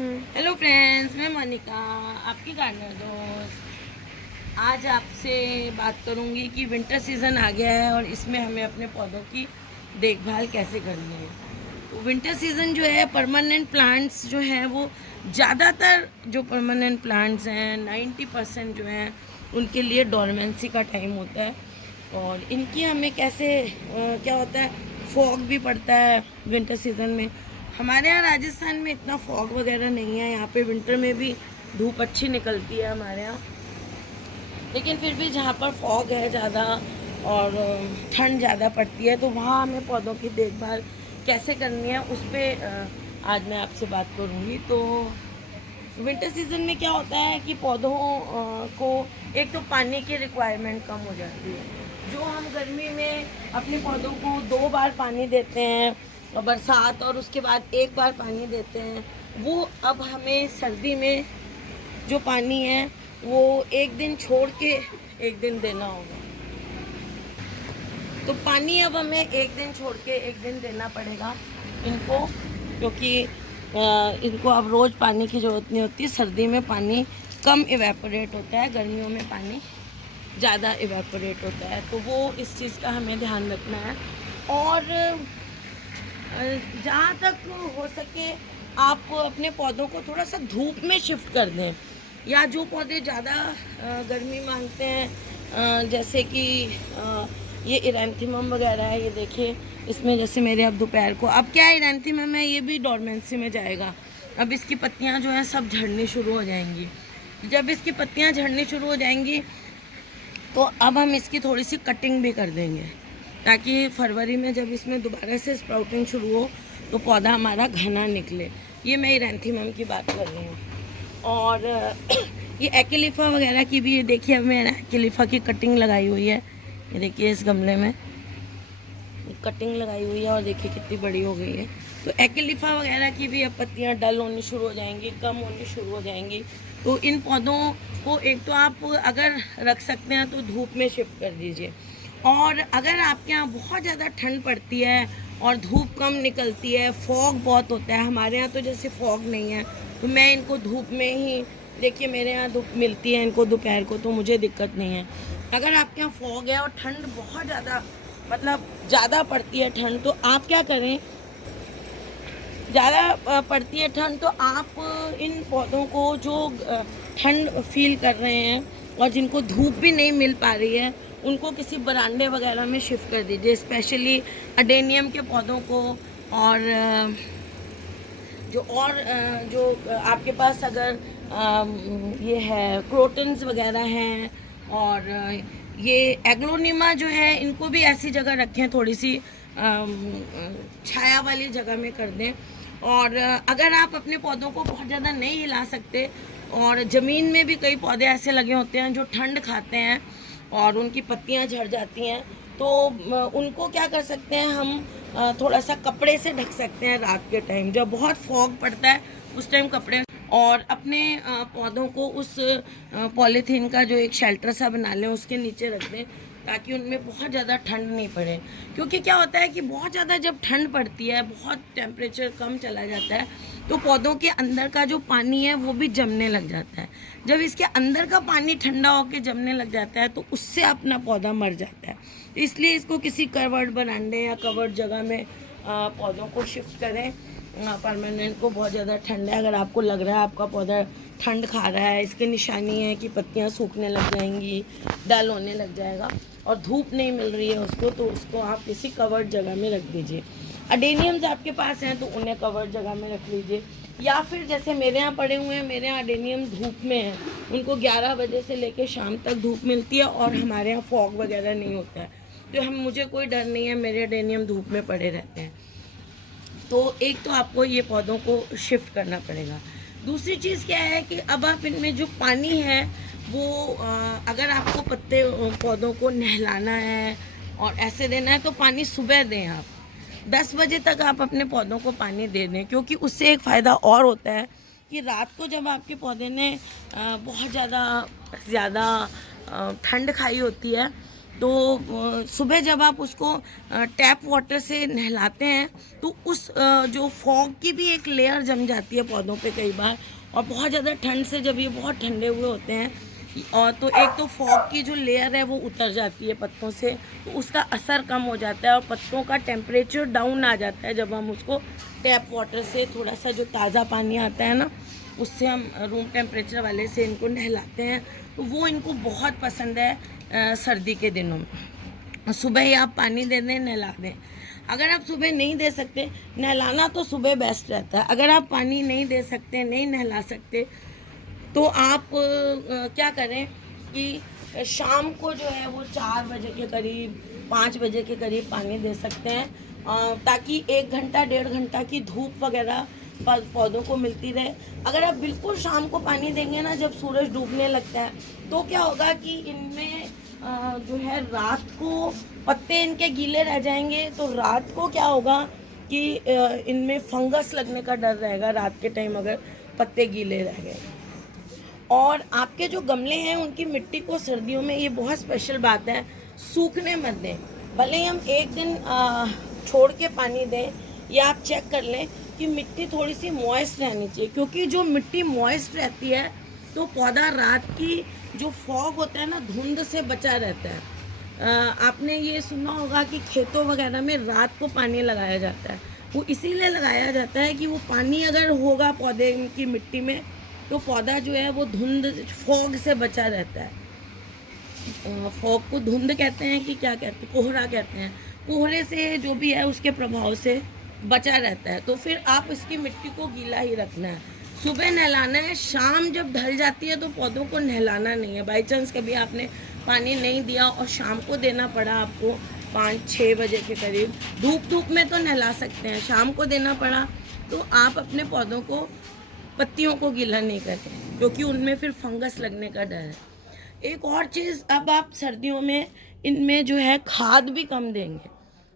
Hello friends, मैं मोनिका, आपकी gardener दोस्त। आज आपसे बात करूंगी कि विंटर सीज़न आ गया है और इसमें हमें अपने पौधों की देखभाल कैसे करनी है। तो विंटर सीज़न जो है, परमानेंट प्लांट्स जो हैं वो ज़्यादातर जो परमानेंट प्लांट्स हैं 90% जो हैं उनके लिए डोरमेंसी का टाइम होता है। और इनकी हमें कैसे क्या होता है, फॉग भी पड़ता है विंटर सीज़न में। हमारे यहाँ राजस्थान में इतना फॉग वगैरह नहीं है, यहाँ पे विंटर में भी धूप अच्छी निकलती है हमारे यहाँ। लेकिन फिर भी जहाँ पर फॉग है ज़्यादा और ठंड ज़्यादा पड़ती है, तो वहाँ हमें पौधों की देखभाल कैसे करनी है उस पर आज मैं आपसे बात करूँगी। तो विंटर सीज़न में क्या होता है कि पौधों को एक तो पानी की रिक्वायरमेंट कम हो जाती है। जो हम गर्मी में अपने पौधों को 2 बार पानी देते हैं और बरसात और उसके बाद 1 बार पानी देते हैं, वो अब हमें सर्दी में जो पानी है वो 1 दिन छोड़ के 1 दिन देना होगा। तो पानी अब हमें 1 दिन छोड़ के 1 दिन देना पड़ेगा इनको, क्योंकि इनको अब रोज़ पानी की ज़रूरत नहीं होती। सर्दी में पानी कम इवेपोरेट होता है, गर्मियों में पानी ज़्यादा इवेपोरेट होता है। तो वो इस चीज़ का हमें ध्यान रखना है। और जहाँ तक हो सके आप अपने पौधों को थोड़ा सा धूप में शिफ्ट कर दें, या जो पौधे ज़्यादा गर्मी मांगते हैं जैसे कि ये इरेंथीमम वगैरह है, ये देखिए इसमें जैसे मेरे अब दोपहर को अब क्या इरेंथीमम है, ये भी डोरमेंसी में जाएगा। अब इसकी पत्तियां जो हैं सब झड़नी शुरू हो जाएंगी। जब इसकी पत्तियां झड़नी शुरू हो जाएंगी तो अब हम इसकी थोड़ी सी कटिंग भी कर देंगे, ताकि फरवरी में जब इसमें दोबारा से स्प्राउटिंग शुरू हो तो पौधा हमारा घना निकले। ये मैं इरेंथीमम की बात कर रही हूँ। और ये एक्लिफा वगैरह की भी, ये देखिए अब मैंने एक्लिफा की कटिंग लगाई हुई है। ये देखिए इस गमले में कटिंग लगाई हुई है और देखिए कितनी बड़ी हो गई है। तो एक्लिफा वगैरह की भी अब पत्तियाँ डल होनी शुरू हो जाएंगी, कम होनी शुरू हो जाएंगी। तो इन पौधों को एक तो आप अगर रख सकते हैं तो धूप में शिफ्ट कर दीजिए। और अगर आपके यहाँ बहुत ज़्यादा ठंड पड़ती है और धूप कम निकलती है, फॉग बहुत होता है, हमारे यहाँ तो जैसे फॉग नहीं है, तो मैं इनको धूप में ही, देखिए मेरे यहाँ धूप मिलती है इनको दोपहर को, तो मुझे दिक्कत नहीं है। अगर आपके यहाँ फॉग है और ठंड बहुत ज़्यादा मतलब ज़्यादा पड़ती है ठंड, तो आप क्या करें, ज़्यादा पड़ती है ठंड तो आप इन पौधों को जो ठंड फील कर रहे हैं और जिनको धूप भी नहीं मिल पा रही है, उनको किसी बरांडे वगैरह में शिफ्ट कर दीजिए, स्पेशली अडेनियम के पौधों को। और जो आपके पास अगर ये है क्रोटन्स वगैरह हैं, और ये एग्लोनिमा जो है, इनको भी ऐसी जगह रखें, थोड़ी सी छाया वाली जगह में कर दें। और अगर आप अपने पौधों को बहुत ज़्यादा नहीं हिला सकते, और ज़मीन में भी कई पौधे ऐसे लगे होते हैं जो ठंड खाते हैं और उनकी पत्तियां झड़ जाती हैं, तो उनको क्या कर सकते हैं हम, थोड़ा सा कपड़े से ढक सकते हैं रात के टाइम, जब बहुत फॉग पड़ता है उस टाइम कपड़े। और अपने पौधों को उस पॉलीथीन का जो एक शेल्टर सा बना लें उसके नीचे रख दें, ताकि उनमें बहुत ज़्यादा ठंड नहीं पड़े। क्योंकि क्या होता है कि बहुत ज़्यादा जब ठंड पड़ती है, बहुत टेम्परेचर कम चला जाता है, तो पौधों के अंदर का जो पानी है वो भी जमने लग जाता है। जब इसके अंदर का पानी ठंडा होकर जमने लग जाता है तो उससे अपना पौधा मर जाता है। इसलिए इसको किसी कवर्ड बरांडे या कवर्ड जगह में पौधों को शिफ्ट करें। परमानेंट को बहुत ज़्यादा ठंड है, अगर आपको लग रहा है आपका पौधा ठंड खा रहा है, इसकी निशानी है कि पत्तियां सूखने लग जाएंगी, डल होने लग जाएगा और धूप नहीं मिल रही है उसको, तो उसको आप किसी कवर्ड जगह में रख दीजिए। अडेनियम्स आपके पास हैं तो उन्हें कवर्ड जगह में रख लीजिए, या फिर जैसे मेरे यहाँ पड़े हुए हैं, मेरे यहाँ अडेनियम धूप में हैं, उनको 11 बजे से लेकर शाम तक धूप मिलती है और हमारे यहाँ फॉग वगैरह नहीं होता है, तो मुझे कोई डर नहीं है, मेरे अडेनियम धूप में पड़े रहते हैं। तो एक तो आपको ये पौधों को शिफ्ट करना पड़ेगा। दूसरी चीज़ क्या है कि अब आप इनमें जो पानी है वो अगर आपको पौधों को नहलाना है और ऐसे देना है तो पानी सुबह दें। आप 10 बजे तक आप अपने पौधों को पानी दे दें, क्योंकि उससे एक फ़ायदा और होता है कि रात को जब आपके पौधे ने बहुत ज़्यादा ठंड खाई होती है तो सुबह जब आप उसको टैप वाटर से नहलाते हैं तो उस जो फॉग की भी एक लेयर जम जाती है पौधों पे कई बार, और बहुत ज़्यादा ठंड से जब ये बहुत ठंडे हुए होते हैं और तो एक तो फॉग की जो लेयर है वो उतर जाती है पत्तों से, तो उसका असर कम हो जाता है और पत्तों का टेम्परेचर डाउन आ जाता है जब हम उसको टैप वाटर से, थोड़ा सा जो ताज़ा पानी आता है ना उससे हम रूम टेम्परेचर वाले से इनको नहलाते हैं, तो वो इनको बहुत पसंद है सर्दी के दिनों में। सुबह ही आप पानी दे दें, नहला दें। अगर आप सुबह नहीं दे सकते, नहलाना तो सुबह बेस्ट रहता है। अगर आप पानी नहीं दे सकते, नहीं नहला सकते, तो आप क्या करें कि शाम को जो है वो 4 बजे के करीब, 5 बजे के करीब पानी दे सकते हैं, ताकि 1 घंटा 1.5 घंटा की धूप वगैरह पौधों को मिलती रहे। अगर आप बिल्कुल शाम को पानी देंगे ना जब सूरज डूबने लगता है, तो क्या होगा कि इनमें जो है रात को पत्ते इनके गीले रह जाएंगे, तो रात को क्या होगा कि इनमें फंगस लगने का डर रहेगा रात के टाइम अगर पत्ते गीले रह गए। और आपके जो गमले हैं उनकी मिट्टी को सर्दियों में, ये बहुत स्पेशल बात है, सूखने मत दें। भले ही हम एक दिन छोड़ के पानी दें, या आप चेक कर लें कि मिट्टी थोड़ी सी मॉइस्ट रहनी चाहिए, क्योंकि जो मिट्टी मॉइस्ट रहती है तो पौधा रात की जो फॉग होता है ना, धुंध से बचा रहता है। आपने ये सुना होगा कि खेतों वगैरह में रात को पानी लगाया जाता है। वो इसीलिए लगाया जाता है कि वो पानी अगर होगा पौधे की मिट्टी में तो पौधा जो है वो धुंध, फॉग से बचा रहता है। फॉग को धुंध कहते हैं कि क्या कहते हैं, कोहरा कहते हैं। कोहरे से जो भी है उसके प्रभाव से बचा रहता है। तो फिर आप इसकी मिट्टी को गीला ही रखना है, सुबह नहलाना है। शाम जब ढल जाती है तो पौधों को नहलाना नहीं है। बाई चांस कभी आपने पानी नहीं दिया और शाम को देना पड़ा आपको 5-6 बजे के करीब, धूप में तो नहला सकते हैं, शाम को देना पड़ा तो आप अपने पौधों को, पत्तियों को गीला नहीं करते, क्योंकि उनमें फिर फंगस लगने का डर है। एक और चीज़, अब आप सर्दियों में इनमें जो है खाद भी कम देंगे।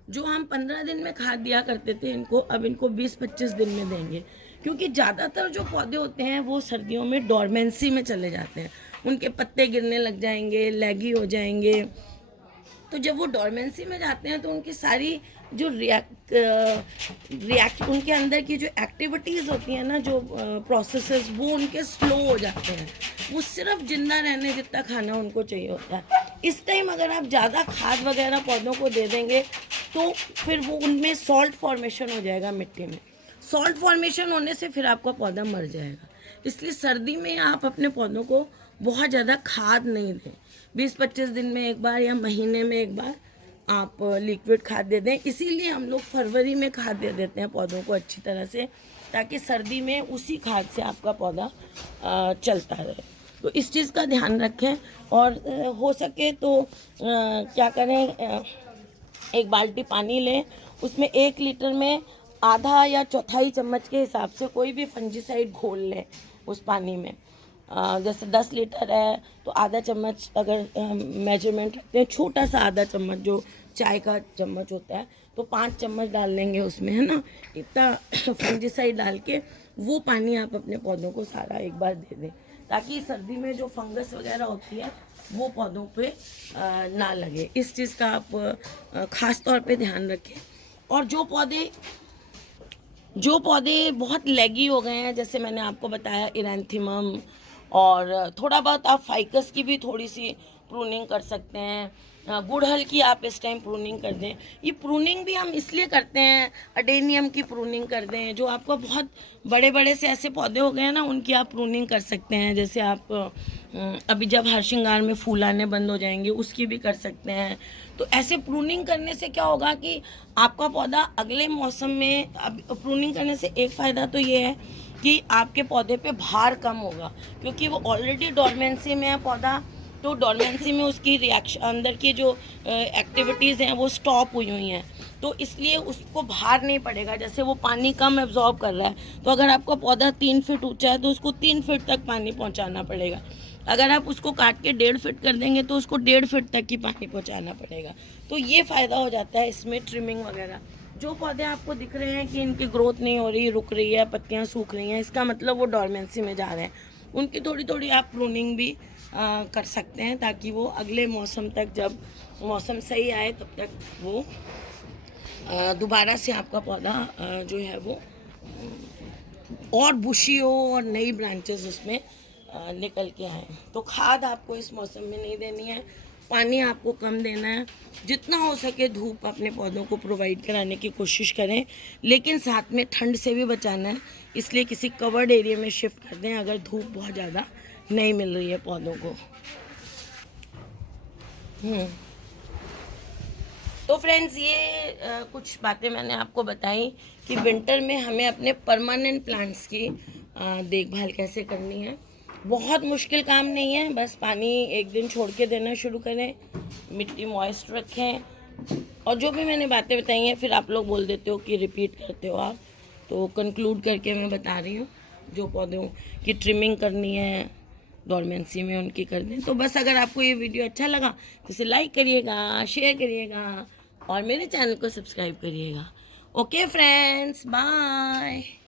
जो हम 15 दिन में खाद दिया करते थे इनको, अब इनको 20-25 दिन में देंगे, क्योंकि ज़्यादातर जो पौधे होते हैं वो सर्दियों में डॉर्मेंसी में चले जाते हैं, उनके पत्ते गिरने लग जाएंगे, लैगी हो जाएंगे। तो जब वो डॉर्मेंसी में जाते हैं तो उनकी सारी जो रिएक्ट उनके अंदर की जो एक्टिविटीज़ होती हैं ना, जो प्रोसेसेस, वो उनके स्लो हो जाते हैं। वो सिर्फ जिंदा रहने जितना खाना उनको चाहिए होता है। इस टाइम अगर आप ज़्यादा खाद वगैरह पौधों को दे देंगे तो फिर वो उनमें सॉल्ट फॉर्मेशन हो जाएगा मिट्टी में। सॉल्ट फॉर्मेशन होने से फिर आपका पौधा मर जाएगा। इसलिए सर्दी में आप अपने पौधों को बहुत ज़्यादा खाद नहीं दें। 20-25 दिन में एक बार या महीने में एक बार आप लिक्विड खाद दे दें। इसीलिए हम लोग फरवरी में खाद दे देते हैं पौधों को अच्छी तरह से, ताकि सर्दी में उसी खाद से आपका पौधा चलता रहे। तो इस चीज़ का ध्यान रखें। और हो सके तो क्या करें, एक बाल्टी पानी लें, उसमें 1 लीटर में आधा या चौथाई चम्मच के हिसाब से कोई भी फंजीसाइड घोल लें उस पानी में। जैसे 10 लीटर है तो आधा चम्मच, अगर मेजरमेंट रखते हैं, छोटा सा आधा चम्मच जो चाय का चम्मच होता है, तो 5 चम्मच डाल लेंगे उसमें, है ना। इतना फंजीसाइड डाल के वो पानी आप अपने पौधों को सारा एक बार दे दें, ताकि सर्दी में जो फंगस वगैरह होती है वो पौधों पे ना लगे। इस चीज़ का आप ख़ास तौर पे ध्यान रखें। और जो पौधे बहुत लेगी हो गए हैं, जैसे मैंने आपको बताया इरेंथीमम, और थोड़ा बहुत आप फाइकस की भी थोड़ी सी प्रूनिंग कर सकते हैं, गुड़हल की आप इस टाइम प्रूनिंग कर दें। ये प्रूनिंग भी हम इसलिए करते हैं, अडेनियम की प्रूनिंग कर दें। जो आपको बहुत बड़े बड़े से ऐसे पौधे हो गए हैं ना, उनकी आप प्रूनिंग कर सकते हैं। जैसे आप अभी जब हरश्रृंगार में फूल आने बंद हो जाएंगे, उसकी भी कर सकते हैं। तो ऐसे प्रूनिंग करने से क्या होगा कि आपका पौधा अगले मौसम में, अब प्रूनिंग करने से एक फ़ायदा तो ये है कि आपके पौधे पे भार कम होगा, क्योंकि वो ऑलरेडी डॉर्मेंसी में है पौधा। तो डॉर्मेंसी में उसकी रिएक्शन, अंदर की जो एक्टिविटीज़ हैं वो स्टॉप हुई हैं, तो इसलिए उसको भार नहीं पड़ेगा। जैसे वो पानी कम एब्जॉर्ब कर रहा है, तो अगर आपका पौधा 3 फीट ऊंचा है तो उसको 3 फीट तक पानी पहुंचाना पड़ेगा। अगर आप उसको काट के 1.5 फीट कर देंगे तो उसको 1.5 फीट तक ही पानी पहुंचाना पड़ेगा। तो ये फ़ायदा हो जाता है इसमें ट्रिमिंग वगैरह। जो पौधे आपको दिख रहे हैं कि इनकी ग्रोथ नहीं हो रही, रुक रही है, पत्तियाँ सूख रही हैं, इसका मतलब वो डॉर्मेंसी में जा रहे हैं। उनकी थोड़ी थोड़ी आप प्रूनिंग भी कर सकते हैं, ताकि वो अगले मौसम तक, जब मौसम सही आए तब तक वो दोबारा से आपका पौधा जो है वो और बुशी हो और नई ब्रांचेस उसमें निकल के आए। तो खाद आपको इस मौसम में नहीं देनी है, पानी आपको कम देना है, जितना हो सके धूप अपने पौधों को प्रोवाइड कराने की कोशिश करें, लेकिन साथ में ठंड से भी बचाना है, इसलिए किसी कवर्ड एरिया में शिफ्ट कर दें अगर धूप बहुत ज़्यादा नहीं मिल रही है पौधों को। तो फ्रेंड्स, ये कुछ बातें मैंने आपको बताई कि विंटर में हमें अपने परमानेंट प्लांट्स की देखभाल कैसे करनी है। बहुत मुश्किल काम नहीं है, बस पानी एक दिन छोड़ के देना शुरू करें, मिट्टी मॉइस्ट रखें, और जो भी मैंने बातें बताई हैं फिर आप लोग बोल देते हो कि रिपीट करते हो आप, तो कंक्लूड करके मैं बता रही हूँ। जो पौधों की ट्रिमिंग करनी है डोरमेंसी में उनकी कर दें। तो बस अगर आपको ये वीडियो अच्छा लगा तो इसे लाइक करिएगा, शेयर करिएगा और मेरे चैनल को सब्सक्राइब करिएगा। Okay friends, bye.